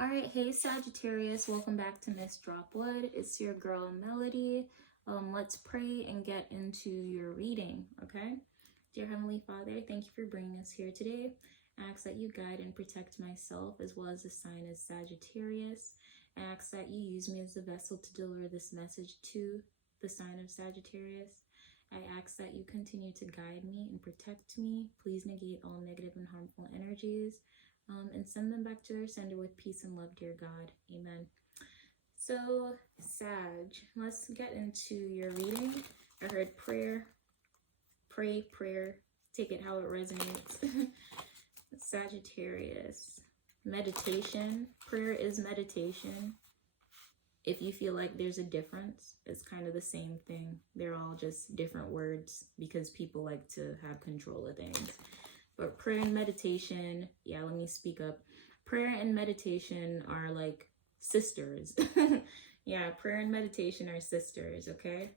All right, hey Sagittarius, welcome back to Miss Dropwood. It's your girl Melody. Let's pray and get into your reading, okay? Dear Heavenly Father, thank you for bringing us here today. I ask that you guide and protect myself as well as the sign of Sagittarius. I ask that you use me as a vessel to deliver this message to the sign of Sagittarius. I ask that you continue to guide me and protect me. Please negate all negative and harmful energies. And send them back to their sender with peace and love, dear God. Amen. So, Sag, let's get into your reading. I heard prayer, pray, prayer, take it how it resonates. Sagittarius, meditation. Prayer is meditation. If you feel like there's a difference, it's kind of the same thing. They're all just different words because people like to have control of things. But prayer and meditation, yeah, let me speak up. Prayer and meditation are like sisters. Yeah, prayer and meditation are sisters, okay?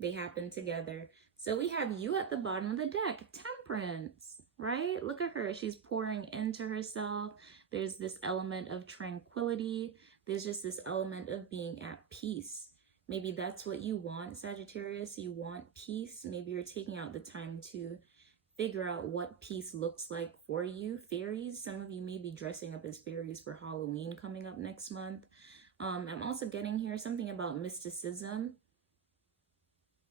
They happen together. So we have you at the bottom of the deck, Temperance, right? Look at her. She's pouring into herself. There's this element of tranquility. There's just this element of being at peace. Maybe that's what you want, Sagittarius. You want peace. Maybe you're taking out the time to figure out what peace looks like for you. Fairies, some of you may be dressing up as fairies for Halloween coming up next month. I'm also getting here something about mysticism.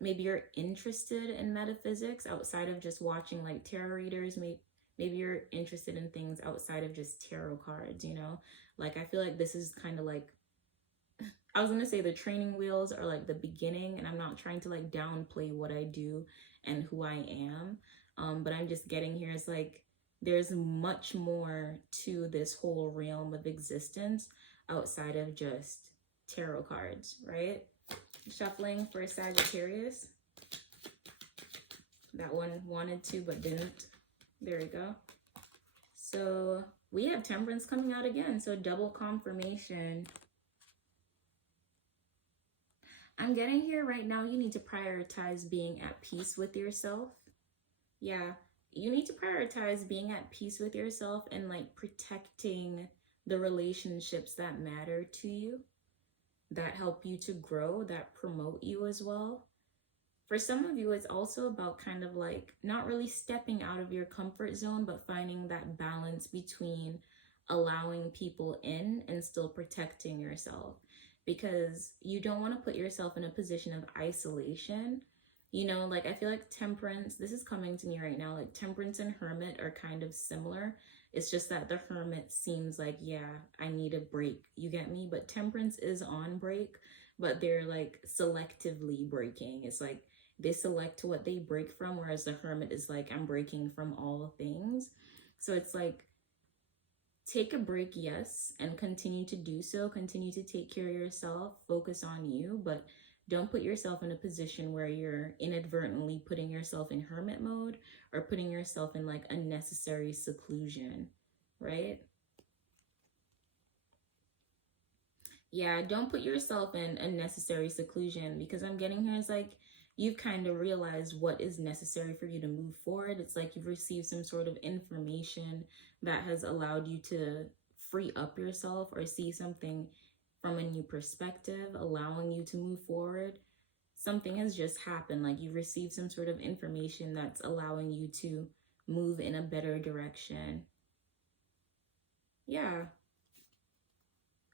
Maybe you're interested in metaphysics outside of just watching like tarot readers. Maybe you're interested in things outside of just tarot cards, you know? Like, I feel like this is kind of like, I was going to say the training wheels are like the beginning, and I'm not trying to like downplay what I do and who I am. But I'm just getting here. It's like there's much more to this whole realm of existence outside of just tarot cards, right? Shuffling for Sagittarius. That one wanted to but didn't. There we go. So we have Temperance coming out again. So double confirmation. I'm getting here right now. You need to prioritize being at peace with yourself. Yeah, you need to prioritize being at peace with yourself and like protecting the relationships that matter to you, that help you to grow, that promote you as well. For some of you, it's also about kind of like not really stepping out of your comfort zone, but finding that balance between allowing people in and still protecting yourself, because you don't want to put yourself in a position of isolation. You know, like I feel like Temperance, this is coming to me right now, like Temperance and Hermit are kind of similar. It's just that the Hermit seems like, yeah, I need a break. You get me? But Temperance is on break, but they're like selectively breaking. It's like they select what they break from, whereas the Hermit is like, I'm breaking from all things. So it's like, take a break, yes, and continue to do so. Continue to take care of yourself, focus on you, but don't put yourself in a position where you're inadvertently putting yourself in hermit mode or putting yourself in like unnecessary seclusion, right? Yeah, don't put yourself in unnecessary seclusion, because I'm getting here is like you've kind of realized what is necessary for you to move forward. It's like you've received some sort of information that has allowed you to free up yourself or see something from a new perspective, allowing you to move forward. Something has just happened, like you received some sort of information that's allowing you to move in a better direction. Yeah.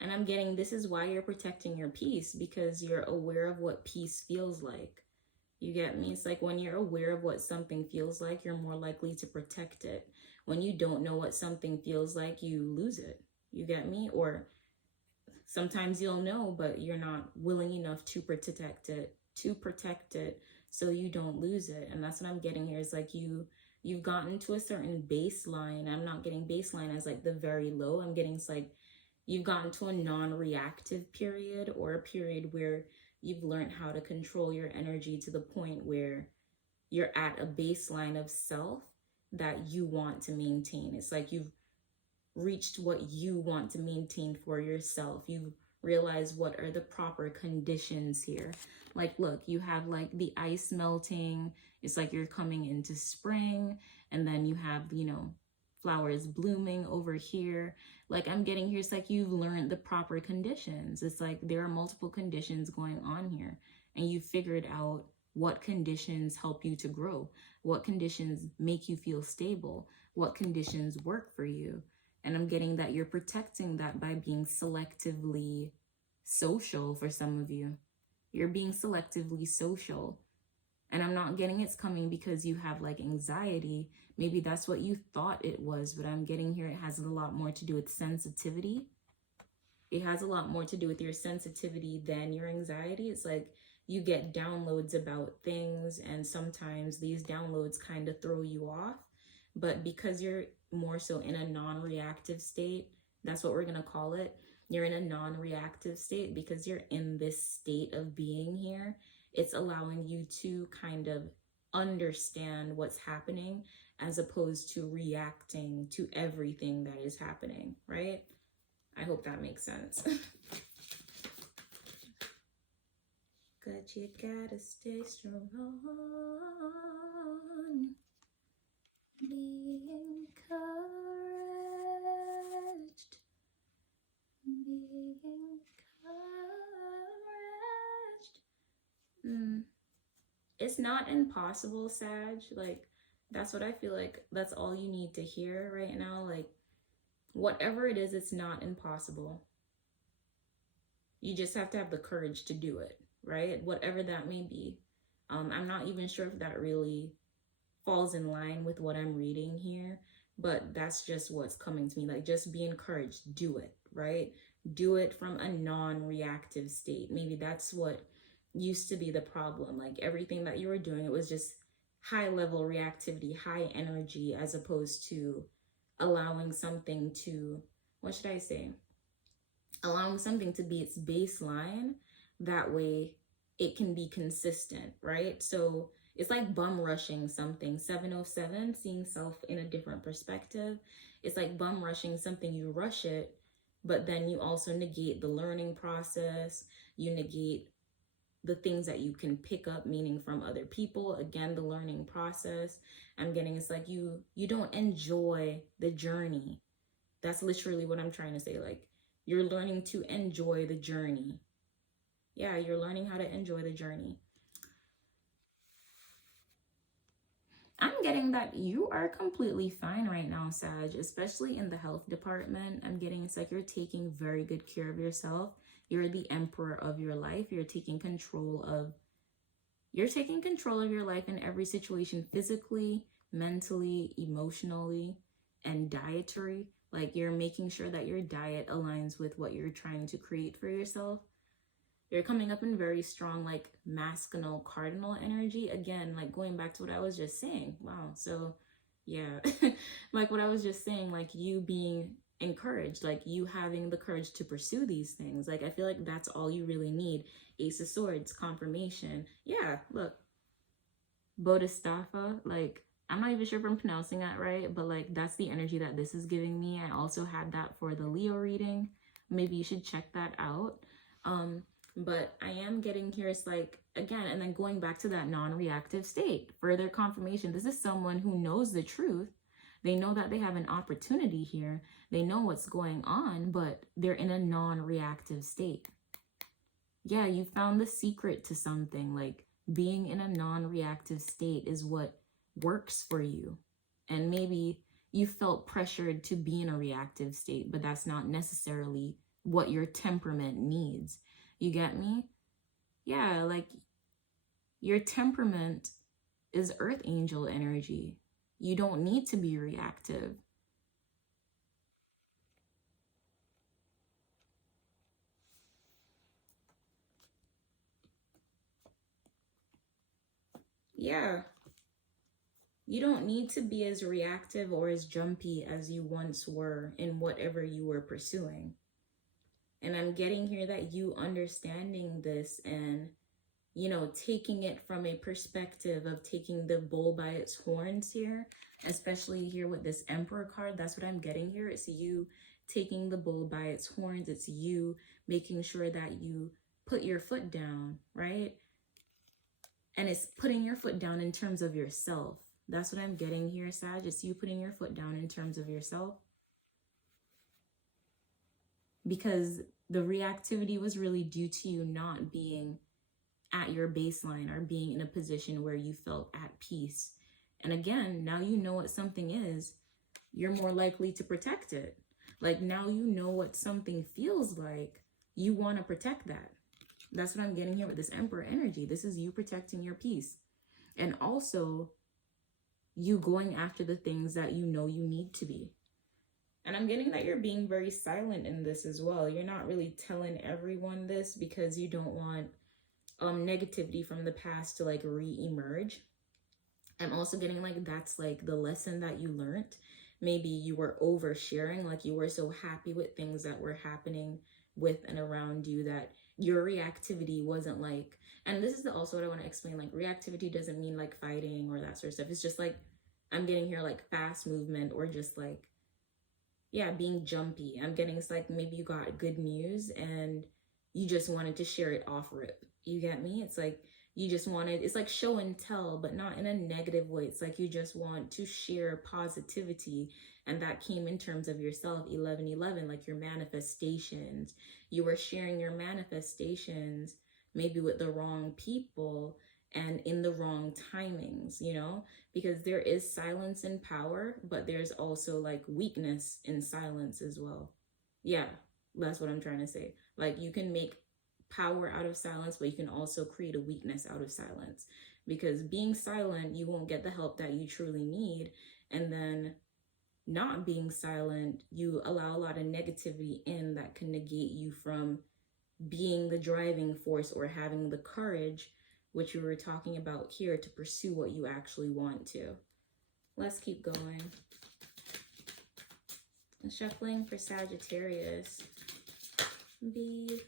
And I'm getting this is why you're protecting your peace, because you're aware of what peace feels like. You get me? It's like when you're aware of what something feels like, you're more likely to protect it. When you don't know what something feels like, you lose it. You get me? Or sometimes you'll know, but you're not willing enough to protect it so you don't lose it. And that's what I'm getting here. Is like you've gotten to a certain baseline. I'm not getting baseline as like the very low. I'm getting it's like you've gotten to a non-reactive period, or a period where you've learned how to control your energy to the point where you're at a baseline of self that you want to maintain. It's like you've reached what you want to maintain for yourself. You realize what are the proper conditions here. Like, look, you have like the ice melting. It's like you're coming into spring, and then you have, you know, flowers blooming over here. Like I'm getting here, it's like you've learned the proper conditions. It's like there are multiple conditions going on here, and you figured out what conditions help you to grow, what conditions make you feel stable, what conditions work for you. And I'm getting that you're protecting that by being selectively social for some of you. You're being selectively social. And I'm not getting it's coming because you have like anxiety. Maybe that's what you thought it was, but I'm getting here it has a lot more to do with sensitivity. It has a lot more to do with your sensitivity than your anxiety. It's like you get downloads about things, and sometimes these downloads kind of throw you off. But because you're more so in a non-reactive state, that's what we're going to call it. You're in a non-reactive state because you're in this state of being here. It's allowing you to kind of understand what's happening as opposed to reacting to everything that is happening, right? I hope that makes sense. But you gotta stay strong. Be encouraged. Be encouraged. It's not impossible, Sag. Like, that's what I feel like. That's all you need to hear right now. Like, whatever it is, it's not impossible. You just have to have the courage to do it, right? Whatever that may be. I'm not even sure if that really falls in line with what I'm reading here, but that's just what's coming to me. Like, just be encouraged, do it, right? Do it from a non-reactive state. Maybe that's what used to be the problem. Like everything that you were doing, it was just high level reactivity, high energy, as opposed to allowing something to, what should I say? Allowing something to be its baseline. That way it can be consistent, right? So it's like bum rushing something. 707, seeing self in a different perspective. It's like bum rushing something. You rush it, but then you also negate the learning process. You negate the things that you can pick up meaning from other people. Again, the learning process. I'm getting, it's like you don't enjoy the journey. That's literally what I'm trying to say. Like, you're learning to enjoy the journey. Yeah, you're learning how to enjoy the journey. I'm getting that you are completely fine right now, Sag, especially in the health department. I'm getting it's like you're taking very good care of yourself. You're the emperor of your life. You're taking control of your life in every situation, physically, mentally, emotionally, and dietary. Like you're making sure that your diet aligns with what you're trying to create for yourself. You're coming up in very strong, like masculine cardinal energy. Again, like going back to what I was just saying. Wow. So yeah, like what I was just saying, like you being encouraged, like you having the courage to pursue these things. Like I feel like that's all you really need. Ace of Swords, confirmation. Yeah, look, Bodhisattva, like I'm not even sure if I'm pronouncing that right, but like that's the energy that this is giving me. I also had that for the Leo reading. Maybe you should check that out. But I am getting here, it's like, again, and then going back to that non-reactive state, further confirmation. This is someone who knows the truth. They know that they have an opportunity here. They know what's going on, but they're in a non-reactive state. Yeah, you found the secret to something. Like being in a non-reactive state is what works for you. And maybe you felt pressured to be in a reactive state, but that's not necessarily what your temperament needs. You get me? Yeah, like your temperament is earth angel energy. You don't need to be reactive. Yeah. You don't need to be as reactive or as jumpy as you once were in whatever you were pursuing. And I'm getting here that you understanding this and, you know, taking it from a perspective of taking the bull by its horns here, especially here with this Emperor card. That's what I'm getting here. It's you taking the bull by its horns. It's you making sure that you put your foot down, right? And it's putting your foot down in terms of yourself. That's what I'm getting here, Sag. It's you putting your foot down in terms of yourself. because the reactivity was really due to you not being at your baseline or being in a position where you felt at peace. And again, now you know what something is, you're more likely to protect it. Like now you know what something feels like, you want to protect that. That's what I'm getting here with this Emperor energy. This is you protecting your peace. And also you going after the things that you know you need to be. And I'm getting that you're being very silent in this as well. You're not really telling everyone this because you don't want negativity from the past to like re-emerge. I'm also getting like that's like the lesson that you learned. Maybe you were oversharing, like you were so happy with things that were happening with and around you that your reactivity wasn't like, and this is also what I want to explain, like reactivity doesn't mean like fighting or that sort of stuff. It's just like, I'm getting here like fast movement or just like, yeah, being jumpy. I'm getting, it's like maybe you got good news and you just wanted to share it off rip. You get me? It's like you just wanted, it's like show and tell, but not in a negative way. It's like you just want to share positivity. And that came in terms of yourself, 1111, like your manifestations. You were sharing your manifestations maybe with the wrong people and in the wrong timings, you know, because there is silence in power, but there's also like weakness in silence as well. Yeah, that's what I'm trying to say. Like you can make power out of silence, but you can also create a weakness out of silence, because being silent, you won't get the help that you truly need. And then not being silent, you allow a lot of negativity in that can negate you from being the driving force or having the courage, which we were talking about here, to pursue what you actually want to. Let's keep going. Shuffling for Sagittarius. We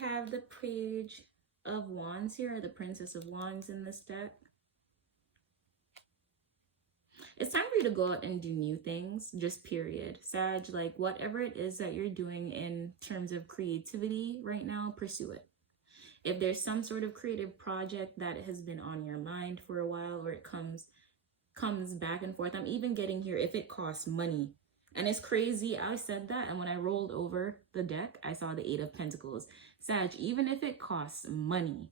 have the Page of Wands here, the Princess of Wands in this deck. It's time for you to go out and do new things, just period. Sag, like whatever it is that you're doing in terms of creativity right now, pursue it. If there's some sort of creative project that has been on your mind for a while, or it comes back and forth, I'm even getting here if it costs money. And it's crazy, I said that, and when I rolled over the deck, I saw the Eight of Pentacles. Sag, even if it costs money,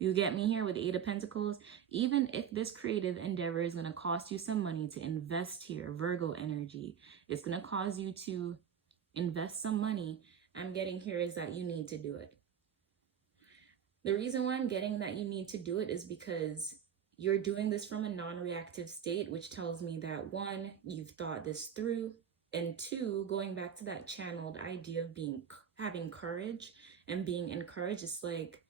you get me here with the Eight of Pentacles, even if this creative endeavor is going to cost you some money to invest here, Virgo energy, it's going to cause you to invest some money, I'm getting here is that you need to do it. The reason why I'm getting that you need to do it is because you're doing this from a non-reactive state, which tells me that one, you've thought this through, and two, going back to that channeled idea of having courage and being encouraged, it's like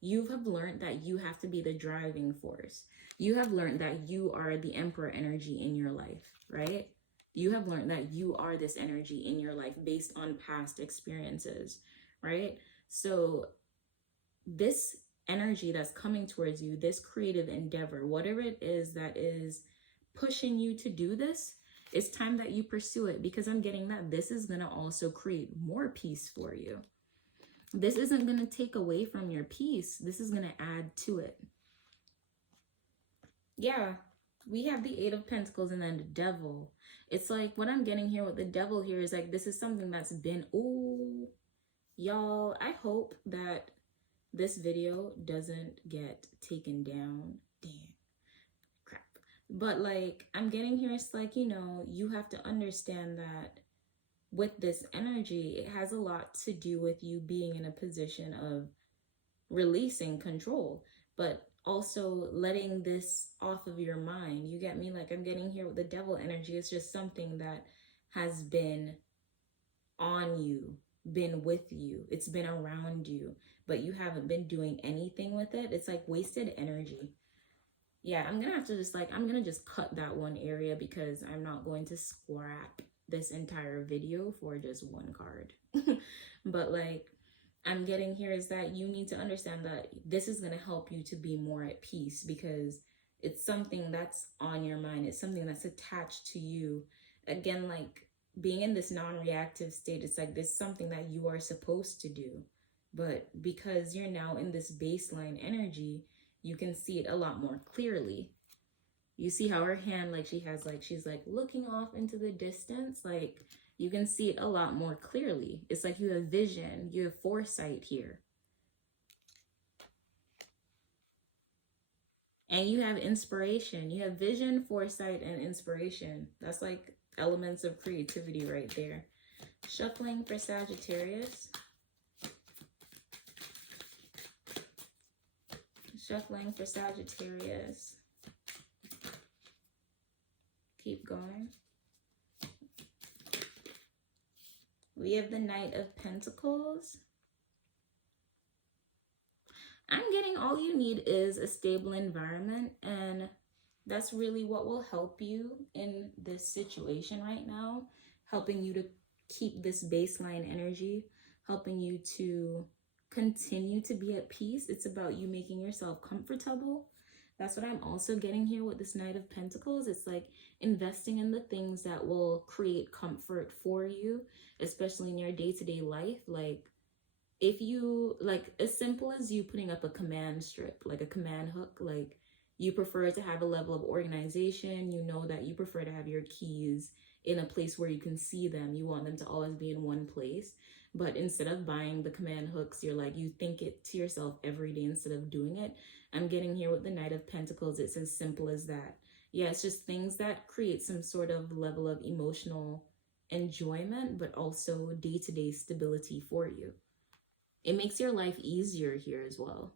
you have learned that you have to be the driving force. You have learned that you are the Emperor energy in your life, right? You have learned that you are this energy in your life based on past experiences, right? So this energy that's coming towards you, this creative endeavor, whatever it is that is pushing you to do this, it's time that you pursue it, because I'm getting that this is going to also create more peace for you. This isn't going to take away from your peace. This is going to add to it. Yeah, we have the Eight of Pentacles and then the Devil. It's like what I'm getting here with the Devil here is like this is something that's been, ooh, y'all, I hope that this video doesn't get taken down. Damn. Crap. But like I'm getting here, it's like, you know, you have to understand that with this energy, it has a lot to do with you being in a position of releasing control, but also letting this off of your mind. You get me? Like I'm getting here with the Devil energy. It's just something that has been on you, been with you. It's been around you, but you haven't been doing anything with it. It's like wasted energy. Yeah, I'm gonna have to just like, I'm gonna just cut that one area because I'm not going to scrap this entire video for just one card. But like I'm getting here is that you need to understand that this is going to help you to be more at peace, because it's something that's on your mind. It's something that's attached to you. Again, like being in this non-reactive state, it's like this is something that you are supposed to do. But because you're now in this baseline energy, you can see it a lot more clearly. You see how her hand, like she's like looking off into the distance. Like you can see it a lot more clearly. It's like you have vision, you have foresight here. And you have inspiration. You have vision, foresight, and inspiration. That's like elements of creativity right there. Shuffling for Sagittarius. Shuffling for Sagittarius. Keep going. We have the Knight of Pentacles. I'm getting all you need is a stable environment, and that's really what will help you in this situation right now, helping you to keep this baseline energy, helping you to continue to be at peace. It's about you making yourself comfortable. That's what I'm also getting here with this Knight of Pentacles. It's like investing in the things that will create comfort for you, especially in your day-to-day life. Like if you, like as simple as you putting up a command strip, like a command hook, like you prefer to have a level of organization. You know that you prefer to have your keys in a place where you can see them. You want them to always be in one place. But instead of buying the command hooks, you're like, you think it to yourself every day instead of doing it. I'm getting here with the Knight of Pentacles. It's as simple as that. Yeah, it's just things that create some sort of level of emotional enjoyment, but also day-to-day stability for you. It makes your life easier here as well.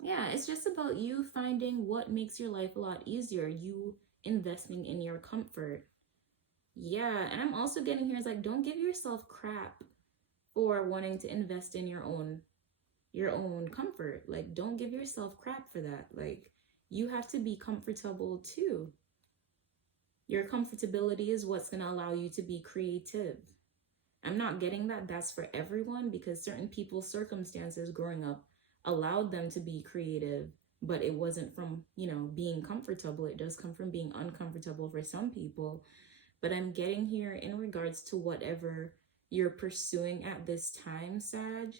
Yeah, it's just about you finding what makes your life a lot easier. You investing in your comfort. Yeah, and I'm also getting here is like, don't give yourself crap for wanting to invest in your own comfort. Like, don't give yourself crap for that. Like, you have to be comfortable too. Your comfortability is what's going to allow you to be creative. I'm not getting that that's for everyone, because certain people's circumstances growing up allowed them to be creative, but it wasn't from, you know, being comfortable. It does come from being uncomfortable for some people. But I'm getting here in regards to whatever you're pursuing at this time, Sag,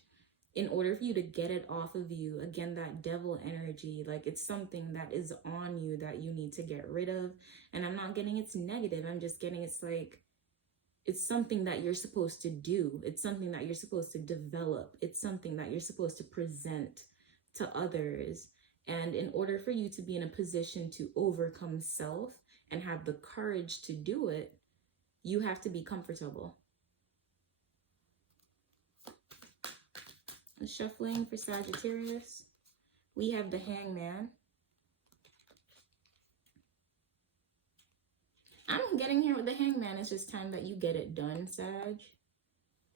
in order for you to get it off of you, again, that devil energy, like it's something that is on you that you need to get rid of. And I'm not getting it's negative. I'm just getting it's like, it's something that you're supposed to do. It's something that you're supposed to develop. It's something that you're supposed to present to others. And in order for you to be in a position to overcome self and have the courage to do it, you have to be comfortable. Shuffling for Sagittarius, we have the Hangman. I'm getting here with the Hangman. It's just time that you get it done, Sag.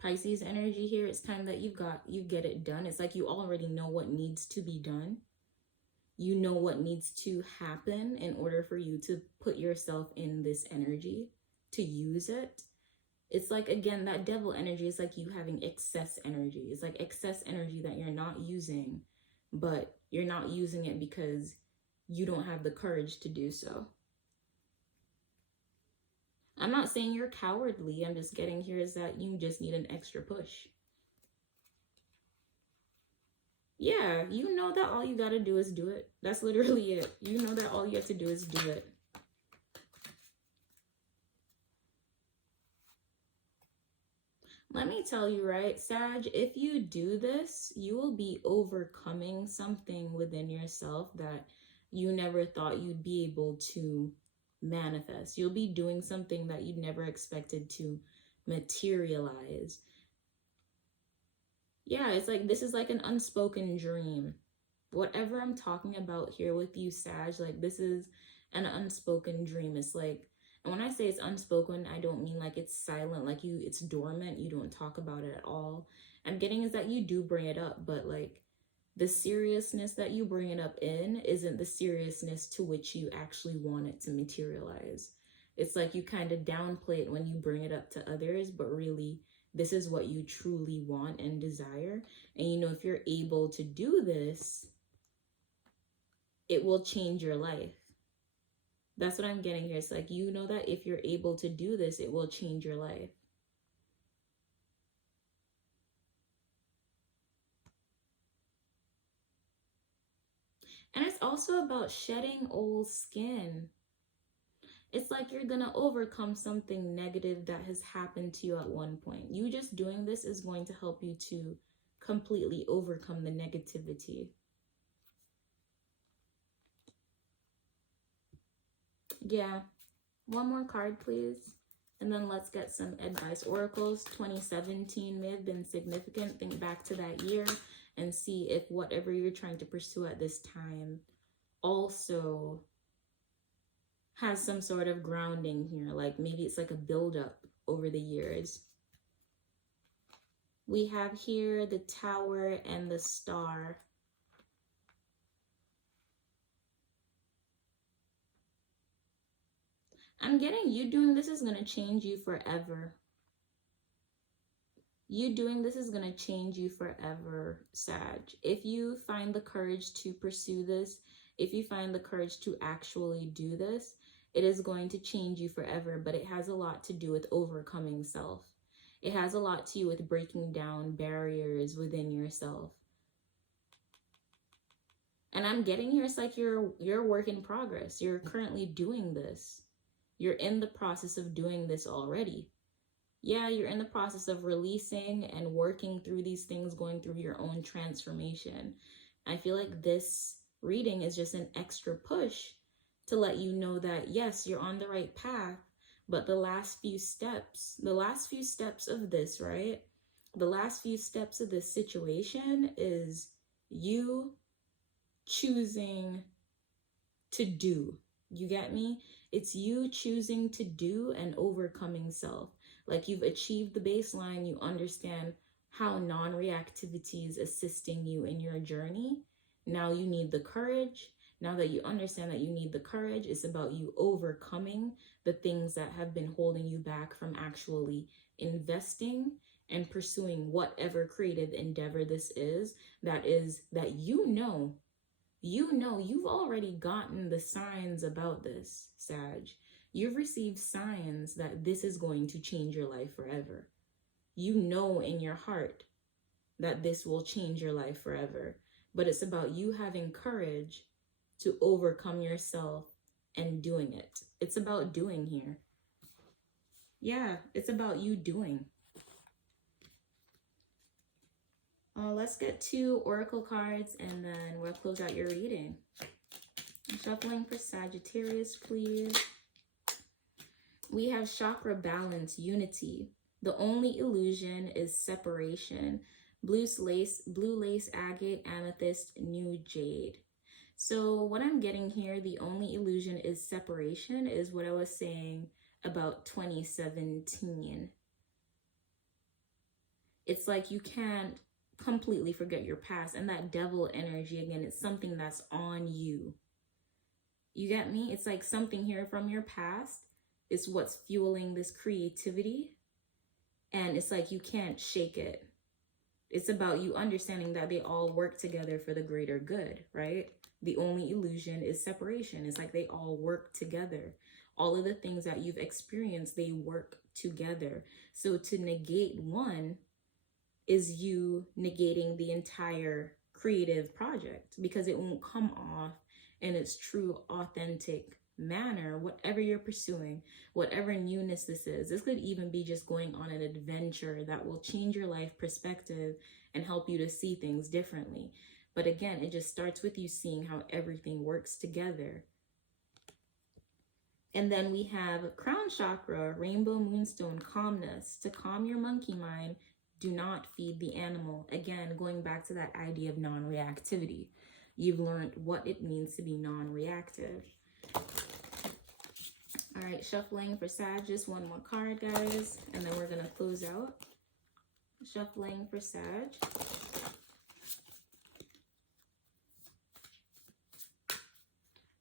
Pisces energy here. It's time that you get it done. It's like you already know what needs to be done. You know what needs to happen in order for you to put yourself in this energy, to use it. It's like, again, that devil energy is like you having excess energy. It's like excess energy that you're not using, but you're not using it because you don't have the courage to do so. I'm not saying you're cowardly. I'm just getting here is that you just need an extra push. Yeah, you know that all you got to do is do it. That's literally it. You know that all you have to do is do it. Let me tell you, right, Sag, if you do this, you will be overcoming something within yourself that you never thought you'd be able to manifest. You'll be doing something that you'd never expected to materialize. Yeah, it's like this is like an unspoken dream. Whatever I'm talking about here with you, Sag, like this is an unspoken dream. It's like, and when I say it's unspoken, I don't mean like it's silent, like it's dormant. You don't talk about it at all. I'm getting is that you do bring it up, but like the seriousness that you bring it up in isn't the seriousness to which you actually want it to materialize. It's like you kind of downplay it when you bring it up to others, but really this is what you truly want and desire. And you know, if you're able to do this, it will change your life. That's what I'm getting here. It's like, you know that if you're able to do this, it will change your life. And it's also about shedding old skin. It's like you're gonna overcome something negative that has happened to you at one point. You just doing this is going to help you to completely overcome the negativity. Yeah. One more card, please. And then let's get some advice. Oracles, 2017 may have been significant. Think back to that year and see if whatever you're trying to pursue at this time also has some sort of grounding here. Like maybe it's like a buildup over the years. We have here the Tower and the Star. I'm getting you doing this is going to change you forever. You doing this is going to change you forever, Sag. If you find the courage to pursue this, if you find the courage to actually do this, it is going to change you forever, but it has a lot to do with overcoming self. It has a lot to do with breaking down barriers within yourself. And I'm getting here, it's like you're a work in progress. You're currently doing this. You're in the process of doing this already. Yeah, you're in the process of releasing and working through these things, going through your own transformation. I feel like this reading is just an extra push to let you know that, yes, you're on the right path, but the last few steps of this, right? The last few steps of this situation is you choosing to do. You get me? It's you choosing to do and overcoming self. Like you've achieved the baseline, you understand how non-reactivity is assisting you in your journey. Now you need the courage. Now that you understand that you need the courage, it's about you overcoming the things that have been holding you back from actually investing and pursuing whatever creative endeavor this is that you've already gotten the signs about this, Sag. You've received signs that this is going to change your life forever. You know in your heart that this will change your life forever. But it's about you having courage to overcome yourself and doing it. It's about doing here. Yeah, it's about you doing. Let's get 2 oracle cards and then we'll close out your reading. Shuffling for Sagittarius, please. We have chakra balance, unity. The only illusion is separation. Blue lace, agate, amethyst, new jade. So what I'm getting here, the only illusion is separation, is what I was saying about 2017. It's like you can't completely forget your past, and that devil energy, again, it's something that's on you. You get me? It's like something here from your past is what's fueling this creativity, and it's like you can't shake it. It's about you understanding that they all work together for the greater good, right? The only illusion is separation. It's like they all work together. All of the things that you've experienced, they work together. So to negate one is you negating the entire creative project, because it won't come off in its true, authentic manner, whatever you're pursuing, whatever newness this is. This could even be just going on an adventure that will change your life perspective and help you to see things differently. But again, it just starts with you seeing how everything works together. And then we have crown chakra, rainbow moonstone, calmness. To calm your monkey mind, do not feed the animal. Again, going back to that idea of non-reactivity. You've learned what it means to be non-reactive. All right, shuffling for Sag, just 1 more card, guys, and then we're going to close out. Shuffling for Sag.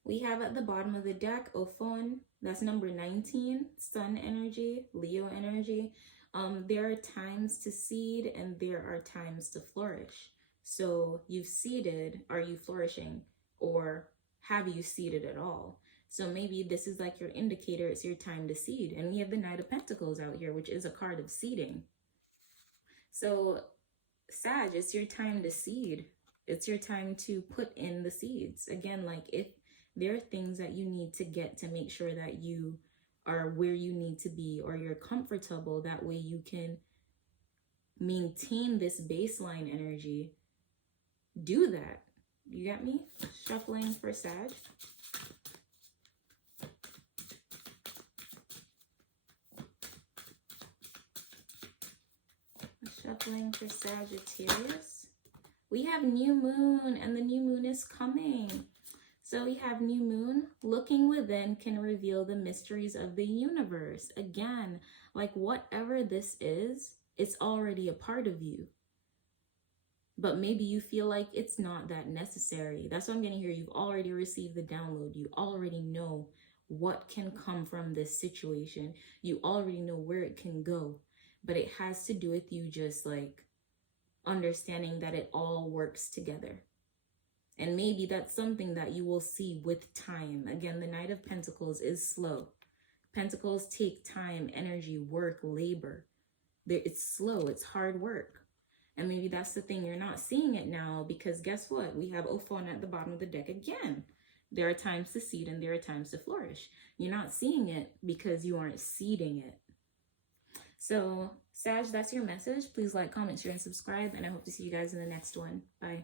We have at the bottom of the deck, Ophon, that's number 19, Sun energy, Leo energy. There are times to seed and there are times to flourish. So you've seeded, are you flourishing? Or have you seeded at all? So maybe this is like your indicator, it's your time to seed. And we have the Knight of Pentacles out here, which is a card of seeding. So Sag, it's your time to seed. It's your time to put in the seeds. Again, like if there are things that you need to get to make sure that you are where you need to be, or you're comfortable, that way you can maintain this baseline energy, do that. You get me? Shuffling for Sag. Shuffling for Sagittarius. We have new moon, and the new moon is coming. So we have new moon. Looking within can reveal the mysteries of the universe. Again, like whatever this is, it's already a part of you. But maybe you feel like it's not that necessary. That's what I'm getting here. You've already received the download. You already know what can come from this situation. You already know where it can go. But it has to do with you just like understanding that it all works together. And maybe that's something that you will see with time. Again, the Knight of Pentacles is slow. Pentacles take time, energy, work, labor. It's slow, it's hard work. And maybe that's the thing, you're not seeing it now, because guess what? We have Ophon at the bottom of the deck again. There are times to seed and there are times to flourish. You're not seeing it because you aren't seeding it. So, Sag, that's your message. Please like, comment, share, and subscribe. And I hope to see you guys in the next one. Bye.